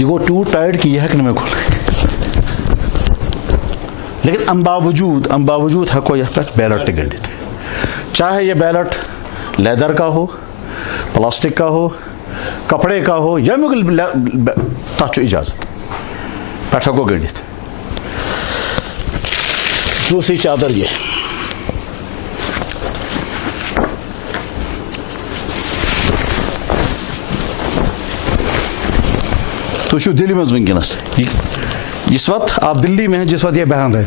یہ گو تیوت ٹائٹ کہ یہ ہیکہ نہٕ مےٚ کھُلٲیِتھ. لیکن ام باوجود ہیکو یہ پہ بیلٹ تہ گنڈِتھ. چاہے یہ بیلٹ لیدر کا ہو, پلاسٹک کا ہو, کپڑے کا ہو, یمیُک تتھ چھُ اجازت, پٮ۪ٹھ ہیکو گنڈِتھ. دوسری چادر یہ تو چھو دلی میں ونکس, جس وقت آپ دلی میں ہیں جس وقت یہ بیان رہے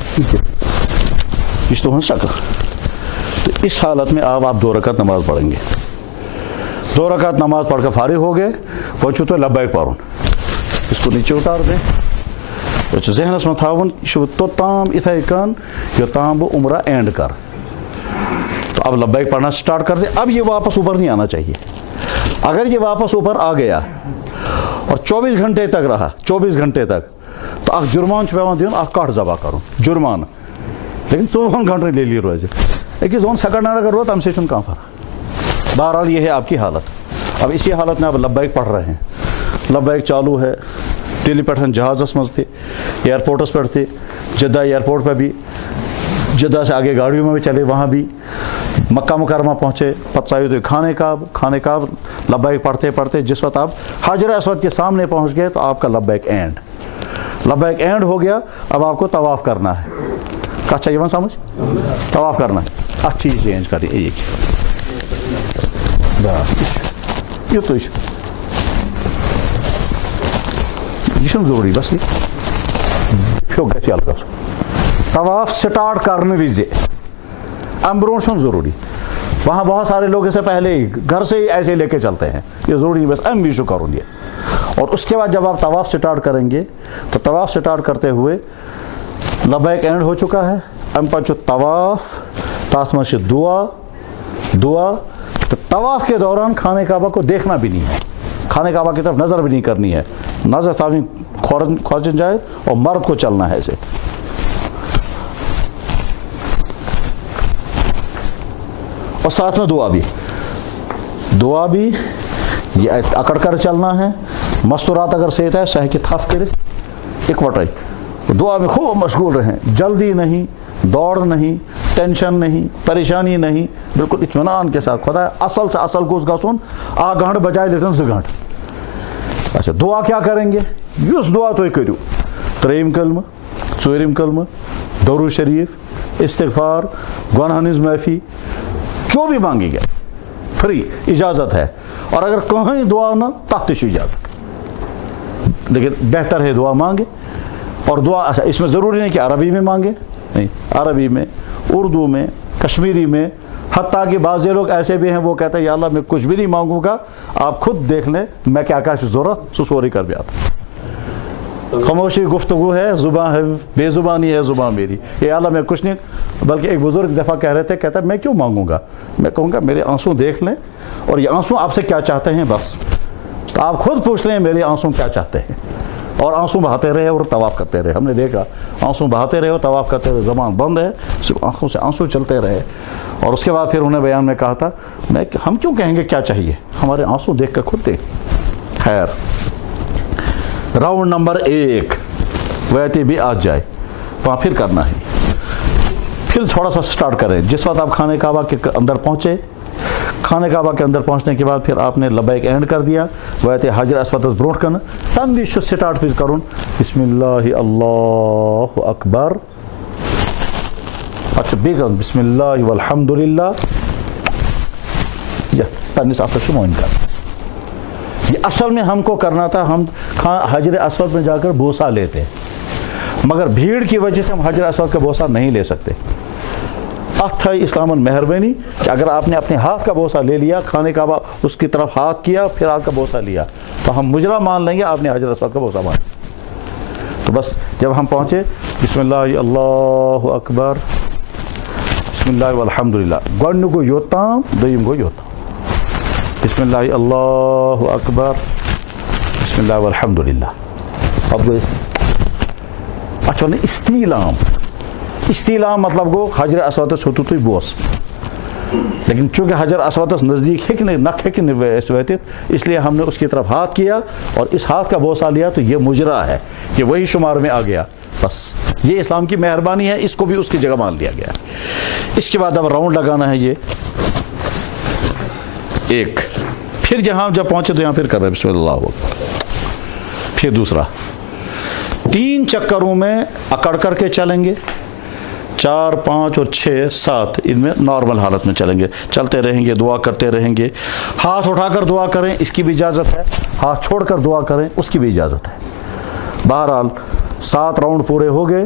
یہ تو شکل. تو اس حالت میں آپ 2 رکعت نماز پڑھیں گے. 2 رکعت نماز پڑھ کر فارغ ہو گئے, وہ چھو تو لبیک پڑھن, اس کو نیچے اتار دیں. ذہنس میں تھاون یہ توتام اتھے کن یوتام بہ عمرہ اینڈ کر. تو اب لبیک پڑھنا سٹارٹ کر دیں. اب یہ واپس اوپر نہیں آنا چاہیے. اگر یہ واپس اوپر آ گیا اور 24 گھنٹے تک رہا, 24 گھنٹے تک, تو اخ جرمان پیوان دین, اخ کٹ ذبح کرن جرمان. لیکن 24 گھنٹے لے لی روزِ أکِس 2 سیکنڈ اگر روز تمہ سے کم فرق. بہرحال یہ ہے آپ کی حالت. اب اسی حالت میں آپ لبیک پڑھ رہے ہیں. لبیک چالو ہے دلی پہ جہازس مز تھے, ایئرپورٹس پہ تھے, جدہ ایئرپورٹ پہ بھی, جدہ سے آگے گاڑیوں میں بھی چلے, وہاں بھی مکہ مکرمہ پہنچے. پتہ آئی تو خانہ کعب لبیک پڑھتے پڑھتے جس وقت آپ حجر اسود کے سامنے پہنچ گئے تو آپ کا لبیک اینڈ ہو گیا. اب آپ کو طواف کرنا ہے. کچھ چاہیے سمجھ, طواف کرنا ہے. اچھی چینج کریں ایک یہ تو یہ ضروری بس یہ گھر طواف سٹارٹ کرنے وز ام برو ضروری. وہاں بہت سارے لوگ اسے پہلے ہی گھر سے ہی ایسے لے کے چلتے ہیں. یہ ضروری بس ام ویشو کروں یہ. اور اس کے بعد جب آپ طواف سٹارٹ کریں گے تو طواف سٹارٹ کرتے ہوئے لبیک اینڈ ہو چکا ہے. ام پہ طواف تاس میں دعا. تو طواف کے دوران خانہ کعبہ کو دیکھنا بھی نہیں ہے, خانہ کعبہ کی طرف نظر بھی نہیں کرنی ہے. نظر تعمیر خورجن جائے اور مرد کو چلنا ہے اسے. اور ساتھ میں دعا بھی یہ اکڑ کر چلنا ہے. مستورات اگر صحت ہے سہ کے تھف کر اکوٹائی دعا میں خوب مشغول رہیں. جلدی نہیں, دوڑ نہیں, ٹینشن نہیں, پریشانی نہیں, بالکل اطمینان کے ساتھ. خدا اصل سے اصل گوس گھن آ گھنٹ بجائے لیکن 2 گھنٹ. اچھا دعا کیا کریں گے؟ یس دعا تھی کرو 3 کلمہ 4 کلمہ درود شریف, استغفار, گناہن ہنز معافی, جو بھی مانگی گیا فری اجازت ہے. اور اگر کہیں دعا نہ تحت اجازت, لیکن بہتر ہے دعا مانگے. اور دعا اچھا اس میں ضروری نہیں کہ عربی میں مانگے, نہیں, عربی میں, اردو میں, کشمیری میں. حتیٰ کہ بعض لوگ ایسے بھی ہیں وہ کہتے ہیں یا اللہ میں کچھ بھی نہیں مانگوں گا, آپ خود دیکھ لیں میں کیا ضرورت سوری کر بھی آتا. خاموشی گفتگو ہے, زبان ہے, بے زبانی ہے زبان میری. یا اللہ میں کچھ نہیں, بلکہ ایک بزرگ دفعہ کہہ رہے تھے, کہتا ہے میں کیوں مانگوں گا, میں کہوں گا میرے آنسو دیکھ لیں اور یہ آنسو آپ سے کیا چاہتے ہیں بس. تو آپ خود پوچھ لیں میرے آنسو کیا چاہتے ہیں, اور آنسو بہاتے رہے اور طواف کرتے رہے. ہم نے دیکھا آنسو بہاتے رہے اور طواف کرتے رہے, زبان بند ہے, صرف آنکھوں سے آنسو چلتے رہے. اور اس کے بعد پھر انہیں بیان میں کہا تھا ہم کیوں کہیں گے کیا چاہیے, ہمارے آنسو دیکھ کر خود دیکھ. خیر, راؤنڈ نمبر 1 ویتے بھی آ جائے وہاں پھر کرنا ہے. پھر تھوڑا سا سٹارٹ کریں. جس وقت آپ خانہ کعبہ کے اندر پہنچے, خانہ کعبہ کے اندر پہنچنے کے بعد پھر آپ نے لبیک اینڈ کر دیا. ویتے حجر اسود برونٹ کرنا تم بھی سٹارٹ پھر کرون بسم اللہ اللہ اکبر. اچھا بیگم بسم اللہ والحمدللہ. یہ تنس آپ کا موئن کر. یہ اصل میں ہم کو کرنا تھا, ہم حجر اسود میں جا کر بوسہ لیتے, مگر بھیڑ کی وجہ سے ہم حجر اسود کا بوسہ نہیں لے سکتے. اتھ اسلامن مہربانی کہ اگر آپ نے اپنے ہاتھ کا بوسہ لے لیا, خانہ کعبہ اس کی طرف ہاتھ کیا, پھر آپ کا بوسہ لیا, تو ہم مجرا مان لیں گے آپ نے حجر اسود کا بوسہ مانا. تو بس جب ہم پہنچے بسم اللہ اللہ اکبر بسم اللہ والحمدللہ, گۄڈنیُک گوٚو یوٚتام, دوٚیِم گوٚو یوٚتام. بسم اللہ اللہ اکبر بسم اللہ والحمدللہ. اب گئی اچھا استعلام. استعلام مطلب گو حجر اسود ہوتو تھی بوس. لیکن چونکہ حجر اسود نزدیک ہے کہ نہیں نق ہے کہ نہیں اس لیے ہم نے اس کی طرف ہاتھ کیا اور اس ہاتھ کا بوسہ لیا تو یہ مجرا ہے کہ وہی شمار میں آ گیا. بس یہ اسلام کی مہربانی ہے, اس کو بھی اس کی جگہ مان لیا گیا. اس کے بعد اب راؤنڈ لگانا ہے یہ ایک, پھر جہاں جب پہنچے تو یہاں پھر کر رہے بسم اللہ, پھر دوسرا 3 چکروں میں اکڑ کر کے چلیں گے, 4 5 اور 6 7 ان میں نارمل حالت میں چلیں گے, چلتے رہیں گے, دعا کرتے رہیں گے. ہاتھ اٹھا کر دعا کریں اس کی بھی اجازت ہے, ہاتھ چھوڑ کر دعا کریں اس کی بھی اجازت ہے. بہرحال 7 راؤنڈ پورے ہو گئے.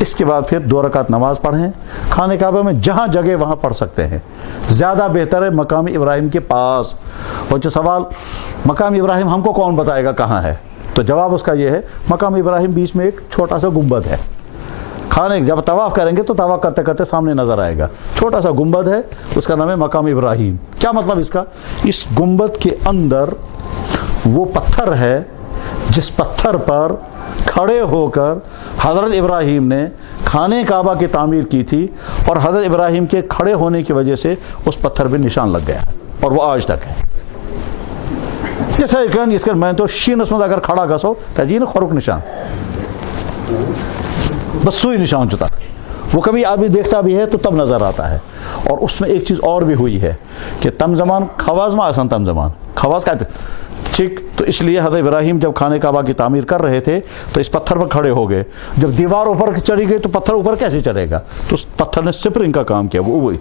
اس کے بعد پھر 2 رکعت نماز پڑھیں. خانہ کعبہ میں جہاں جگہ وہاں پڑھ سکتے ہیں, زیادہ بہتر ہے مقام ابراہیم کے پاس. اور جو سوال مقام ابراہیم ہم کو کون بتائے گا کہاں ہے, تو جواب اس کا یہ ہے مقام ابراہیم بیچ میں ایک چھوٹا سا گنبد ہے. کھانے جب طواف کریں گے تو طواف کرتے کرتے سامنے نظر آئے گا, چھوٹا سا گنبد ہے, اس کا نام ہے مقام ابراہیم. کیا مطلب اس کا؟ اس گنبد کے اندر وہ پتھر ہے جس پتھر پر کھڑے ہو کر حضرت ابراہیم نے خانہ کعبہ کی تعمیر کی تھی, اور حضرت ابراہیم کے کھڑے ہونے کی وجہ سے اس پتھر پہ نشان لگ گیا اور وہ آج تک ہے. جیسے کہ اس میں تو شینس میں اگر کھڑا گسو جی نا خروق نشان, بس سوئی نشان چتا, وہ کبھی آدمی دیکھتا بھی ہے تو تب نظر آتا ہے. اور اس میں ایک چیز اور بھی ہوئی ہے کہ تم زمان خواز میں آسان, تم زمان خواز کہتے ٹھیک, تو اس لیے حضرت ابراہیم جب خانہ کعبہ کی تعمیر کر رہے تھے تو اس پتھر پر کھڑے ہو گئے. جب دیوار اوپر چڑھی گئی تو پتھر اوپر کیسے چڑھے گا, تو اس پتھر نے سپرنگ کا کام کیا, وہ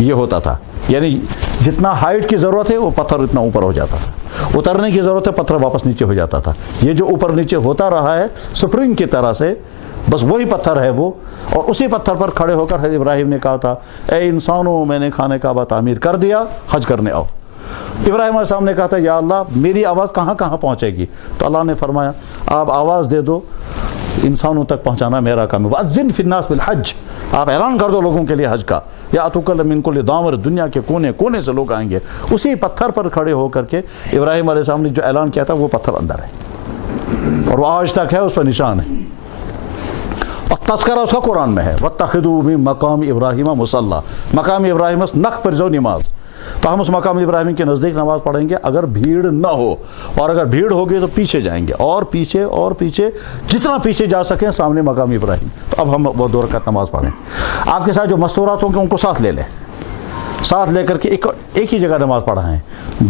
یہ ہوتا تھا. یعنی جتنا ہائٹ کی ضرورت ہے وہ پتھر اتنا اوپر ہو جاتا تھا, اترنے کی ضرورت ہے پتھر واپس نیچے ہو جاتا تھا. یہ جو اوپر نیچے ہوتا رہا ہے سپرنگ کی طرح سے, بس وہی پتھر ہے وہ. اور اسی پتھر پر کھڑے ہو کر حضرت ابراہیم نے کہا تھا اے انسانوں میں نے خانہ کعبہ تعمیر کر دیا, حج کرنے آؤ. ابراہیم علیہ السلام نے کہا تھا یا اللہ میری آواز کہاں کہاں پہنچے گی, تو اللہ نے فرمایا آپ آواز دے دو, انسانوں تک پہنچانا میرا کام ہے. وَأَذِّن فِي النَّاسِ بِالْحَجِّ, آپ اعلان کر دو لوگوں کے لیے حج کا. يَأْتُوكَ مِنْ كُلِّ دَامِرٍ, دنیا کے کونے کونے سے لوگ آئیں گے. اسی پتھر پر کھڑے ہو کر کے ابراہیم علیہ السلام نے جو اعلان کیا تھا وہ پتھر اندر ہے اور وہ آج تک ہے, اس پر نشان ہے. اور تذکرہ اس کا قرآن میں ہے وَاتَّخِذُوا مِن مَقَامِ إِبْرَاهِيمَ مُصَلَّى, مقام ابراہیم نق پر جو نماز. تو ہم اس مقام ابراہیم کے نزدیک نماز پڑھیں گے اگر بھیڑ نہ ہو, اور اگر بھیڑ ہوگی تو پیچھے جائیں گے, اور پیچھے اور پیچھے, جتنا پیچھے جا سکیں سامنے مقام ابراہیم. تو اب ہم وہ 2 رکعت نماز پڑھیں. آپ کے ساتھ جو مستورات ہوں گے ان کو ساتھ لے لیں, ساتھ لے کر کے ایک ہی جگہ نماز پڑھائیں.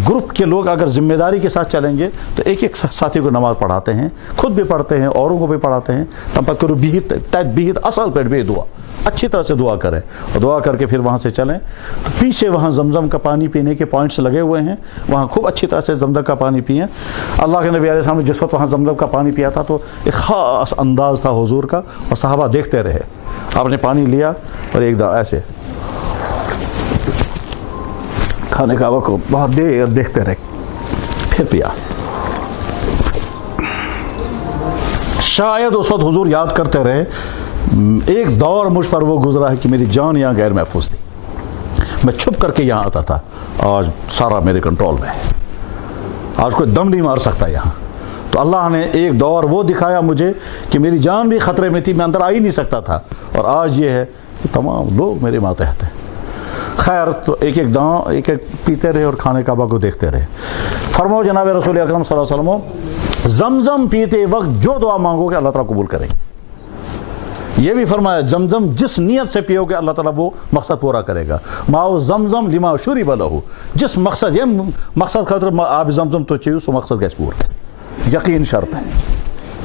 گروپ کے لوگ اگر ذمہ داری کے ساتھ چلیں گے تو ایک ایک ساتھی کو نماز پڑھاتے ہیں, خود بھی پڑھتے ہیں اوروں کو بھی پڑھاتے ہیں. تفکر بیہت اصل پیٹ بھی دعا, اچھی طرح سے دعا کریں, اور دعا کر کے پھر وہاں سے چلیں. تو پیچھے وہاں زمزم کا پانی پینے کے پوائنٹس لگے ہوئے ہیں, وہاں خوب اچھی طرح سے زمزم کا پانی پئیں. اللہ کے نبی علیہ السلام نے جس وقت وہاں زمزم کا پانی پیا تھا تو ایک خاص انداز تھا حضور کا, اور صحابہ دیکھتے رہے. آپ نے پانی لیا اور ایک دم ایسے خانہ کعبہ کو بہت دیر دیکھتے رہے, پھر پیا. شاید اس وقت حضور یاد کرتے رہے ایک دور مجھ پر وہ گزرا ہے کہ میری جان یہاں غیر محفوظ تھی, میں چھپ کر کے یہاں آتا تھا, آج سارا میرے کنٹرول میں ہے, آج کوئی دم نہیں مار سکتا یہاں. تو اللہ نے ایک دور وہ دکھایا مجھے کہ میری جان بھی خطرے میں تھی, میں اندر آ ہی نہیں سکتا تھا, اور آج یہ ہے کہ تمام لوگ میرے ماتحت ہیں. خیر, تو ایک ایک پیتے رہے اور خانہ کعبہ کو دیکھتے رہے. فرماؤ جناب رسول اکرم صلی اللہ علیہ وسلم, زمزم پیتے وقت جو دعا مانگو گے اللہ تعالیٰ قبول کرے گا. یہ بھی فرمایا زمزم جس نیت سے پیو گے اللہ تعالیٰ وہ مقصد پورا کرے گا. ماؤ زمزم لما شرب لہ, جس مقصد یہ مقصد خاطر آب زمزم تو چاہیے سو مقصد گیس پور. یقین شرط ہے,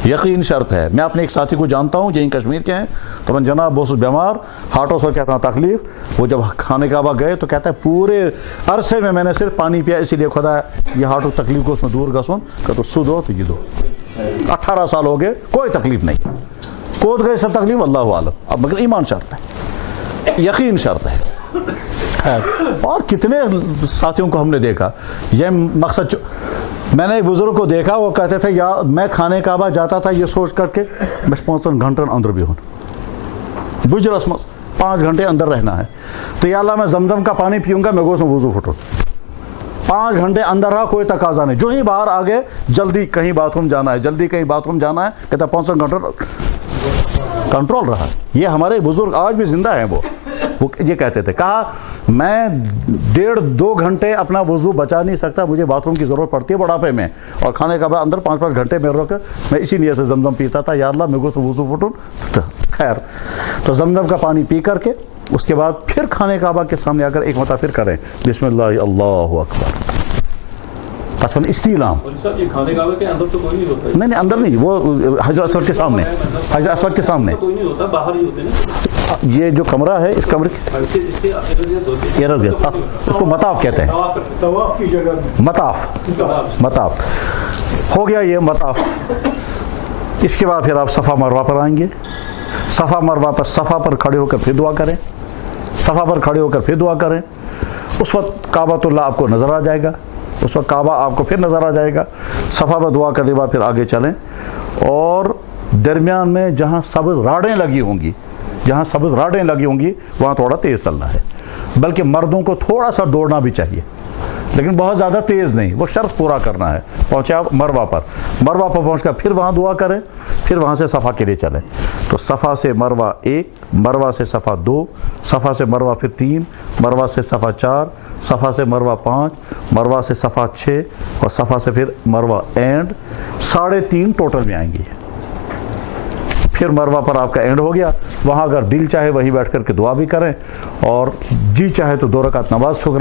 یقین شرط ہے. میں اپنے ایک ساتھی کو جانتا ہوں یہیں کشمیر کے ہیں, تو جناب بہت بیمار ہارٹوں سے کہتا ہوں تکلیف, وہ جب خانہ کعبہ گئے تو کہتا ہے پورے عرصے میں نے صرف پانی پیا, اسی لیے خدا یہ ہارٹوں تکلیف کو اس میں دور گسون کہ تو سو دو تو یہ دو. 18 سال ہو گئے کوئی تکلیف نہیں, کود گئے سب تکلیف اللہ عالم. اب مگر ایمان شرط ہے, یقین شرط ہے. اور کتنے ساتھیوں کو ہم نے دیکھا یہ مقصد. میں نے ایک بزرگ کو دیکھا, وہ کہتے تھے یا میں خانہ کعبہ جاتا تھا یہ سوچ کر کے بس 5 گھنٹے اندر بھی ہوں, بجرس 5 گھنٹے اندر رہنا ہے, تو یا اللہ میں زمزم کا پانی پیوں گا, میں گوشت میں وضو پھٹوں. 5 گھنٹے اندر رہا, کوئی تقاضا نہیں. جو ہی باہر آ گئے جلدی کہیں باتھ روم جانا ہے, جلدی کہیں باتھ روم جانا ہے, کہتا 5 گھنٹے کنٹرول رہا. یہ ہمارے بزرگ آج بھی زندہ ہیں, وہ وہ یہ کہتے تھے، کہا میں 1.5-2 گھنٹے اپنا وضو بچا نہیں سکتا، مجھے باتھ روم کی ضرورت پڑتی ہے بڑھاپے میں، اور کھانے کا بعد اندر 5-5 گھنٹے میں رک میں اسی نیت سے زمزم پیتا تھا، یا اللہ میرے کو تو وضو پھٹوں. خیر، تو زمزم کا پانی پی کر کے اس کے بعد پھر خانہ کعبہ کے سامنے آ کر ایک مرتبہ پھر کریں بسم اللہ اللہ اکبر قسم استعلام. یہ کھانے کعبہ کے اندر تو کوئی نہیں ہوتا ہے. نہیں اندر نہیں، وہ حجر اسود کے سامنے، حجر اسود کے سامنے کوئی نہیں ہوتا، باہر ہی ہوتے ہیں. یہ جو کمرہ ہے اس کمرے کے ارد گرد اس کو مطاف کہتے ہیں. طواف کی جگہ میں مطاف ہو گیا یہ مطاف. اس کے بعد پھر آپ صفا مروہ پر آئیں گے. صفا مروہ پر صفا پر کھڑے ہو کر پھر دعا کریں، صفا پر کھڑے ہو کر پھر دعا کریں. اس وقت کعبۃ اللہ آپ کو نظر آ جائے گا، اس وقت کعبہ آپ کو پھر نظر آ جائے گا. صفا پر دعا کرنے کے بعد پھر آگے چلیں، اور درمیان میں جہاں سبز راڑیں لگی ہوں گی، وہاں تھوڑا تیز چلنا ہے، بلکہ مردوں کو تھوڑا سا دوڑنا بھی چاہیے لیکن بہت زیادہ تیز نہیں، وہ شرط پورا کرنا ہے. پہنچے آپ مروہ پر پہنچ کر پھر وہاں دعا کریں، پھر وہاں سے صفا کے لیے چلیں. تو صفا سے مروہ 1، مروہ سے صفا 2، صفا سے مروہ پھر 3، مروہ سے صفا 4، صفا سے مروہ 5، مروہ سے صفا 6، اور صفا سے پھر مروہ اینڈ 3.5 ٹوٹل میں آئیں گے. پھر مروہ پر آپ کا اینڈ ہو گیا. وہاں اگر دل چاہے وہیں بیٹھ کر کے دعا بھی کریں، اور جی چاہے تو 2 رکعت نماز شکر